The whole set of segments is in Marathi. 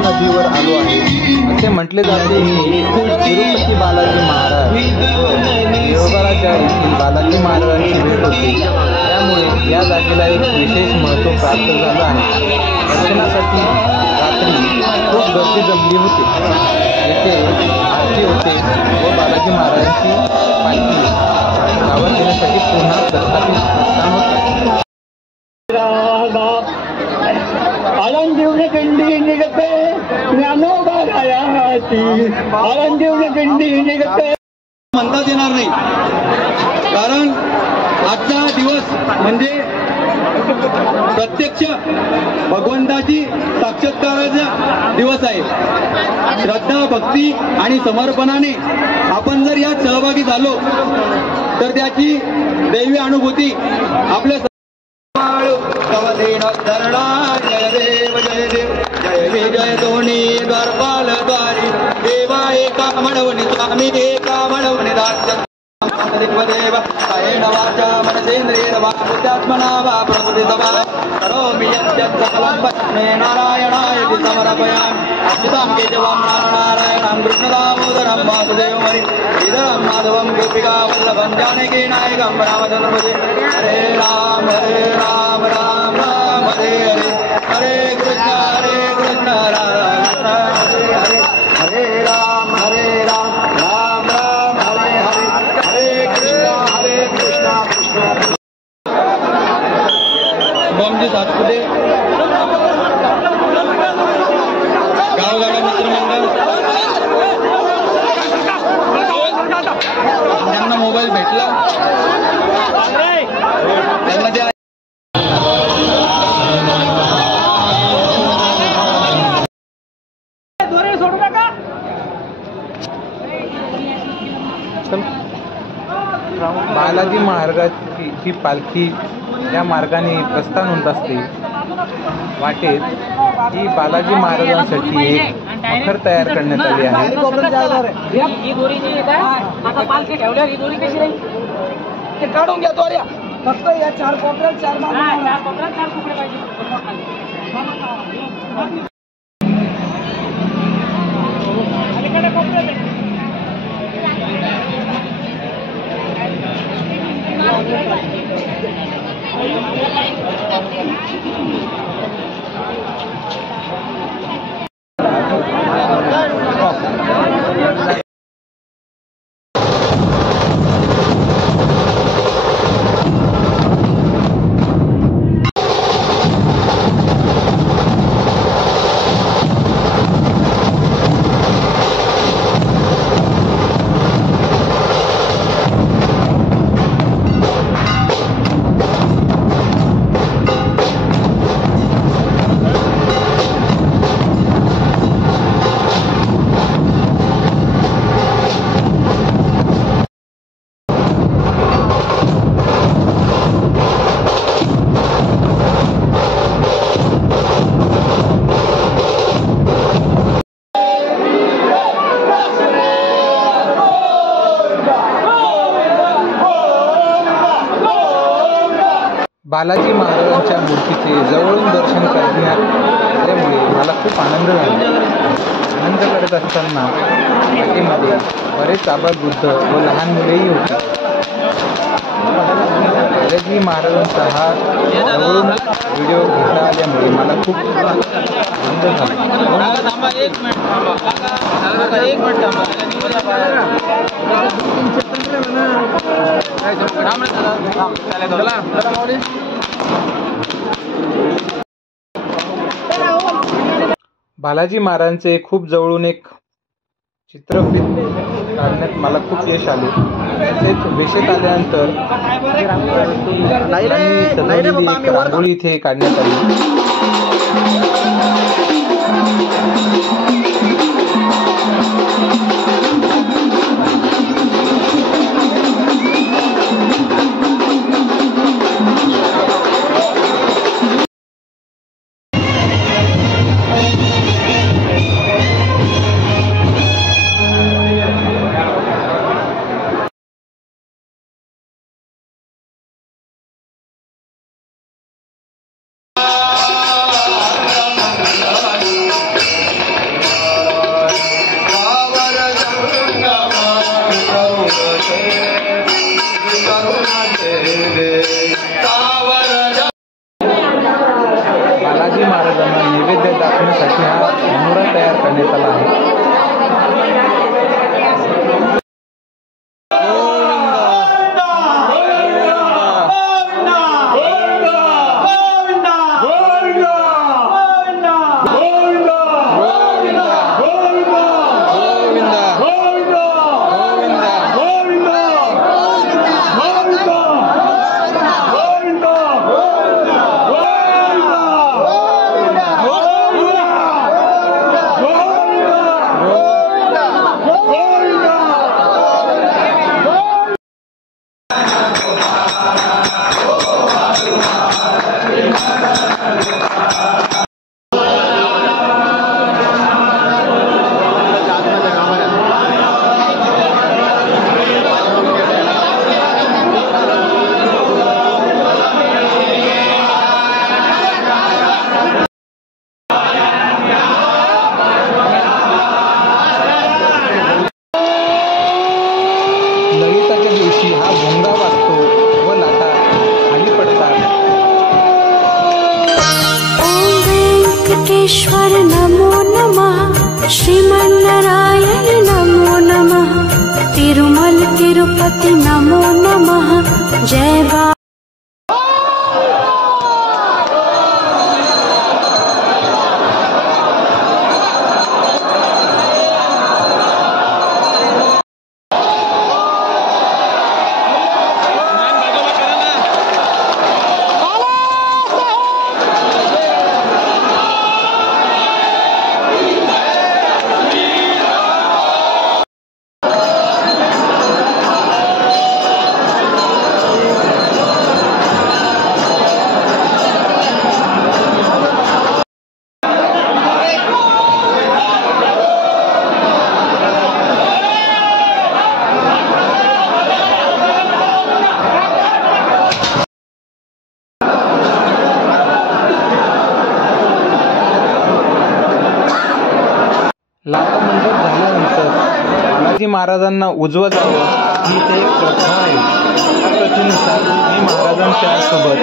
नदीवर आलो आहे असे म्हटले जाते की तिरुपती बालाजी महाराज देवघराच्या येथील बालाजी महाराजांची भेट होती। त्यामुळे या जागेला एक विशेष महत्त्व प्राप्त झालं आहे। दर्शनासाठी रात्री खूप गर्दी जमली होती। येथे आरती होते व बालाजी महाराजांची पालखी गावात येण्यासाठी पुन्हा प्रस्थापित होते। आळंदीवने दिंडी निघते ज्ञानोबा गायाची, आळंदीवने दिंडी निघते म्हणताच येणार नाही, कारण आजचा दिवस म्हणजे प्रत्यक्ष भगवंताची साक्षात्काराचा दिवस आहे। श्रद्धा, भक्ती आणि समर्पणाने आपण जर यात सहभागी झालो तर त्याची दैवी अनुभूती आपल्या जय देव जय देव जय विजय दोन्ही द्वारपाल द्वारी देवा एका म्हणवनी स्वामी एका म्हणवनी दास्य देव कायेन वाचा मनसेंद्रियेण वा बुद्ध्यात्मना वा प्रकृतितवा करोमि यत् सकलं वस्मै नारायणाय समर्पयामि। अच्युतं केशवं नारायणं कृष्णदामोदरं वासुदेवं श्रीधरं माधवं गोपिका वल्लभं जानकी नायकं रामचन्द्रं भजे। हरे राम राम राम हरे हरे, हरे कृष्ण राम हरे हरे, हरे राम राम राम हरे हरे, हरे कृष्ण कृष्ण। बमजी सातपुते गावगाडा मित्रमंडळ ज्यांना मोबाईल भेटला त्यांना द्या। बालाजी महाराजांची जी पालखी या मार्गाने प्रस्थान होत असते, वाटेत ही बालाजी महाराजांसाठी एक मखर तयार करण्यात आली आहे। ही दोरी जी आहे आता पालखी ठेवल्यावर ही दोरी कशी राहील ते काढून घ्या दोऱ्या, फक्त या चार कोपऱ्यात चार तुकडे पाहिजे। बालाजी महाराजांच्या मूर्तीचे जवळून दर्शन करण्यामुळे मला खूप आनंद झाला। आनंद करत असताना वाटेमध्ये बरेच आबालवृद्ध व लहान मुलेही होते। बालाजी महाराजांचा हा जवळून व्हिडिओ घेता आल्यामुळे मला खूप आनंद झाला। चला माऊली. बालाजी महाराजांचे खूप जवळून एक चित्रफित काढण्यात मला खूप यश आले. तसेच वेशेत आल्यानंतर सजवलेली एक रांगोळी इथे काढण्यात आली. बालाजी महाराजांना नैवेद्य दाखवण्यासाठी हा मनोरा तयार करण्यात आला आहे. ललिताच्या दिवशी हा भोंगा वाजतो व लाटा खाली पडतात. ओम वेंकटेश्वर नमो नमः, श्रीमन्नारायण नमो नमः, तिरुमल तिरुपति नमो नमः. जय बा लाटा मंडप झाल्यानंतर बालाजी महाराजांना उजवं जावं ही इथे एक प्रथा आहे. त्या प्रथेनुसार मी महाराजांच्या सोबत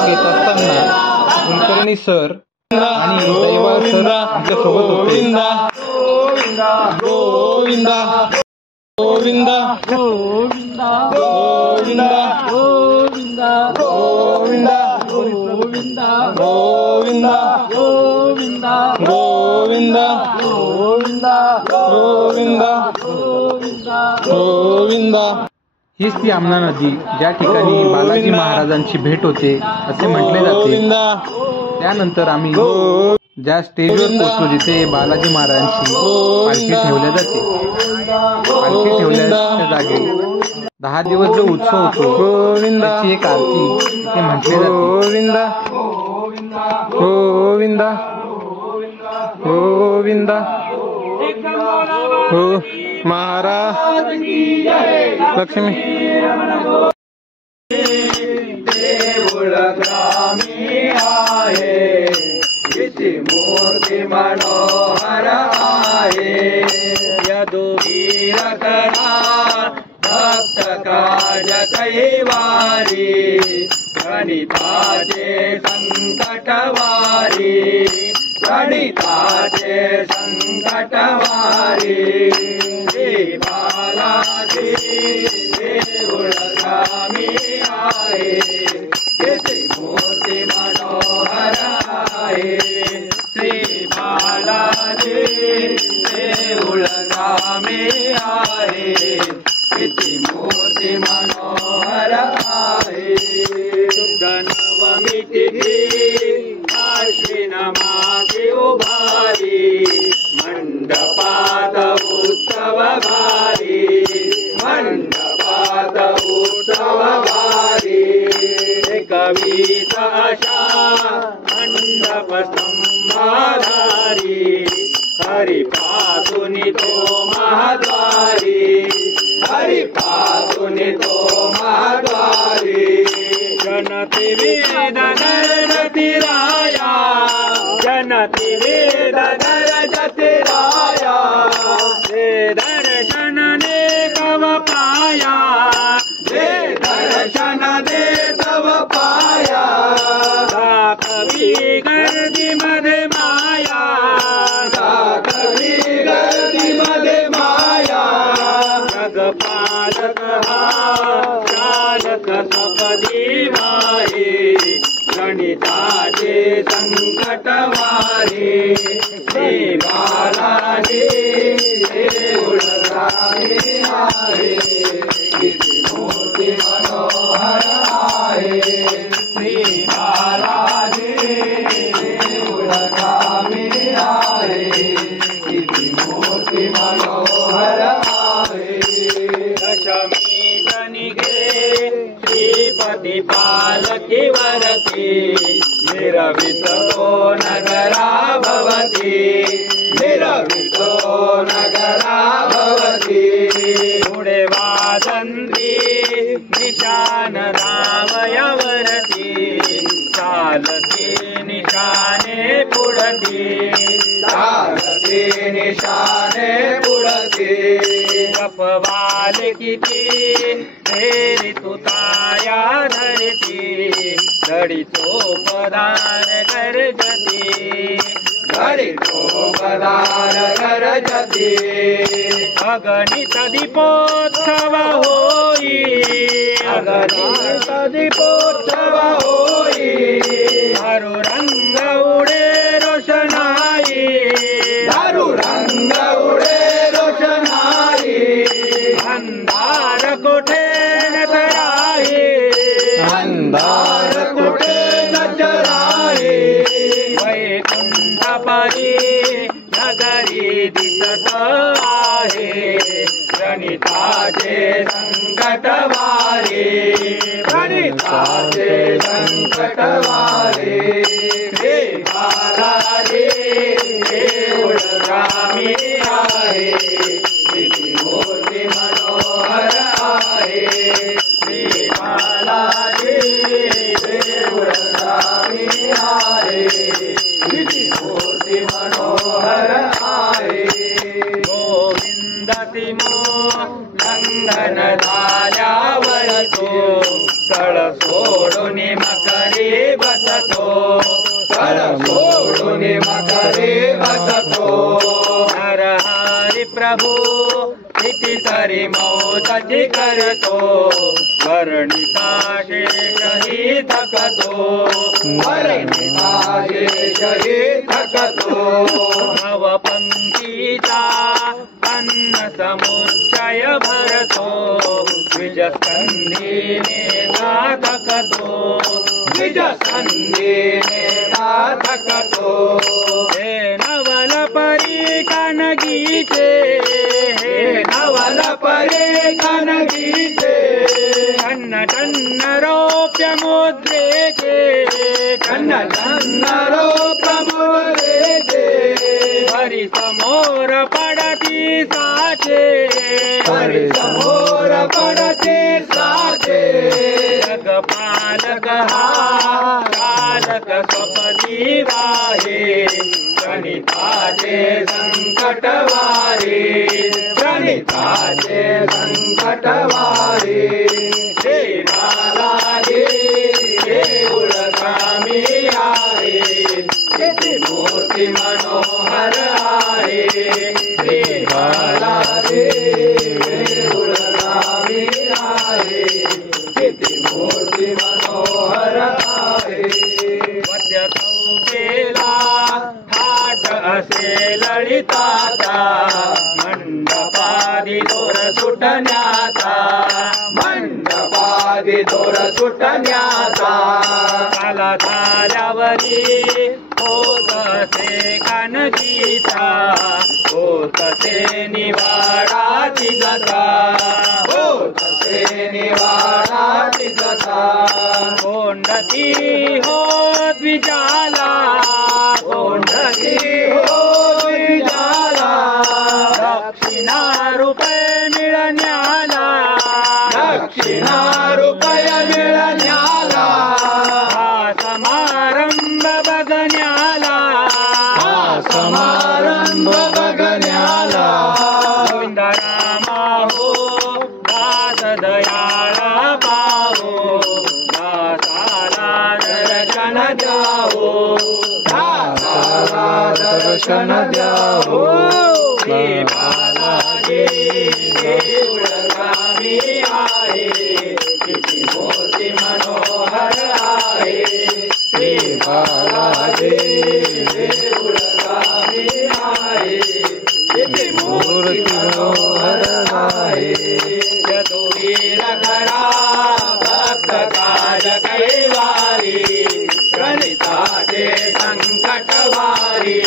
घेत असताना कुलकर्णी सर आणि दैवाळ सर आमच्या सोबत होते. गोविंदा गोविंदा गोविंदा गोविंदा गोविंदा गोविंदा गोविंदा गोविंदा गोविंदा गोविंदा गोविंदा गोविंदा गोविंदा गोविंदा. हीच ती आमना नदी ज्या ठिकाणी बालाजी महाराजांची भेट होते असे म्हटले जाते. त्यानंतर आम्ही ज्या स्टेजवर पोहोचलो जिथे बालाजी महाराजांची पालखी ठेवल्या जाते, पालखी ठेवल्याच्या जागी 10 दिवस जो उत्सव होतो त्याची एक आरती तिथे म्हटली जाते. गोविंदा गोविंदा गोविंदा हो महाराज लक्ष्मी देऊळ ग्रामी आहे किती मूर्ती मनोहर आहे यदुवीर करा भक्त काज कैवारी गणिताचे संकटवारी गणिताचे संकटवारी श्री बालाजी देऊळ ग्रामी आहे किती मूर्ती मनोहर आहे श्री बालाजी देऊळ ग्रामी आहे किती मूर्ती मनोहर आहे शुद्ध नवमी तिथी आश्विन मासी उभारी मंडपात उत्सव भारी मंडपात उत्सव भारी एकवीस अशा मंडप स्तंभाधारी हरिपासुनी तो महाद्वारी हरिपासुनी तो महाद्वारी जनति वेद नरजति राया जनति वेद नरजति राया हे दर्शन ने तव पाया हे दर्शन दे तव पाया कवि गर्दी मधे माया कवि गर्दी मधे माया जगपालक चालक सपदी माहे गणिताचे संकटवारी श्री बालाजी देऊळ ग्रामी आहे किती मूर्ती मनोहर आहे श्री बालाजी देऊळ ग्रामी आहे किती मूर्ती मनोहर आहे दशमी जनिगे श्रीपती पालकी वरती निरवितो नगरा भवती निरवितो नगरा भवती पुढे वादन्ती निशान रामयवरती चालती निशाने पुढती चालती निशाने पुढती जपवाल किती फेरी तुताया धरती धडीचो पदार गरजती धडीचो पदार गरजती अगणित दीपोत्सव होई अगणित दीपोत्सव होई दारू रंग उडे रोषणाई दारू रंग उडे रोषणाई अंधार कुठे नजराई अंधार कुठे नजराई वैकुंठपरी नगरी दिसत आहे गणिताचे संकटवारी गणिताचे संकटवारी श्री बालाजी देऊळ ग्रामी आहे किती मूर्ती मनोहर आहे श्री बालाजी देऊळ ग्रामी आहे किती मूर्ती मनोहर आहे गोविंद सिमो लंघन झाल्यावर तो स्थळ सोडून मकरी बसतो स्थळ सोडून मकरी बसतो नरहरी प्रभू कितीतरी मौताची करतो वर्णिता शेषही थकतो वर्णिता शेषही थकतो नवपंक्तीचा अन्न समुच्चय भरतो द्विजस्कंधीने थकतो द्विजस्कंधीने थकतो हे नवल परी कानगीचे हे नवल परी कानगीचे टन्न टन्न रौप्य मुद्रेचे टन्न टन्न रौप्य मुद्रेचे हरी समोर पडती साचे पडे समोर पडते साचे जगपालक हा कालक स्वपदी वाहे प्रणिताचे संकट वारे प्रणिताचे संकट वारे हे बालाजी देऊळ कामी आहे किती मूर्ती मनोहर आहे हे बालाजी देऊळ कामी आहे किती मूर्ती मनोहर आहे मध्य चौकेला थाट असे ललिताचा मंडपादी दोर सुटण्याचा मंडपादी दोर सुटण्याचा काला झाल्यावरी होत असे कानजीचा होत असे निवाडाची जता होत असे निवाडाची जता कोंडती हो द्विजाला कोंडती हो द्विजाला दक्षिणा रुपये मिळण्याला दक्षिणा रुपये मिळण्याला हा समारंभ बघण्याला हा समारंभ बघण्याला गोविंद रामा हो दास दयाळा पाहो दासाला दर्शन द्यावो दासाला दर्शन द्यावो श्री बालाजी देऊळ कामी आहे किती मूर्ती मनोहर आहे श्री बालाजी देऊळ कामी आहे किती मूर्ती मनोहर आहे यदुवीर खरा भक्त काज कैवारी प्रणिताचे संकट वारी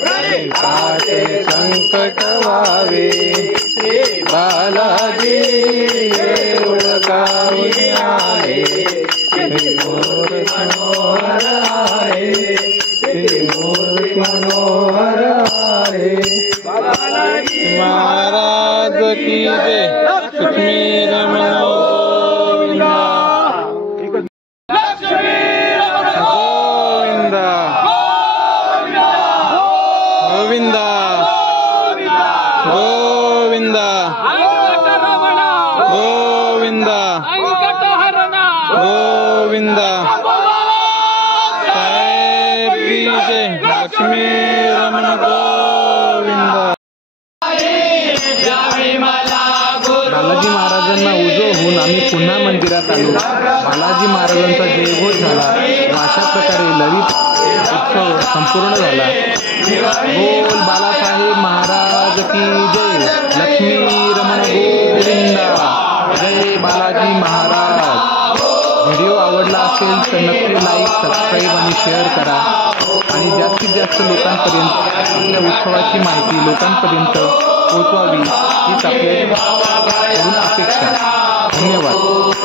प्रणिताचे संकट वारी श्री बालाजी देऊळ कामी आहे किती मूर्ती मनोहर आहे किती मूर्ती मनोहर आहे बालाजी महाराज की जय लक्ष्मी रमण गोविंदा गोविंदा गोविंदा गोविंदा गोविंदा साहेब की जय लक्ष्मी रमण गोविंदा बालाजी महाराजांना उजो होऊन आम्ही पुन्हा मंदिरात आलो. बालाजी महाराजांचा जयघोष झाला व अशा प्रकारे ललित उत्सव संपूर्ण झाला. बोल बालासाहेब महाराज की जय लक्ष्मी रमण गोविंदा जय बालाजी महाराज. व्हिडिओ आवडला असेल तर नक्की लाईक सबस्क्राईब आणि शेअर करा आणि जास्तीत जास्त लोकांपर्यंत आपल्या उत्सवाची माहिती लोकांपर्यंत पोहोचवावी हीच आपल्याकडून अपेक्षा. धन्यवाद.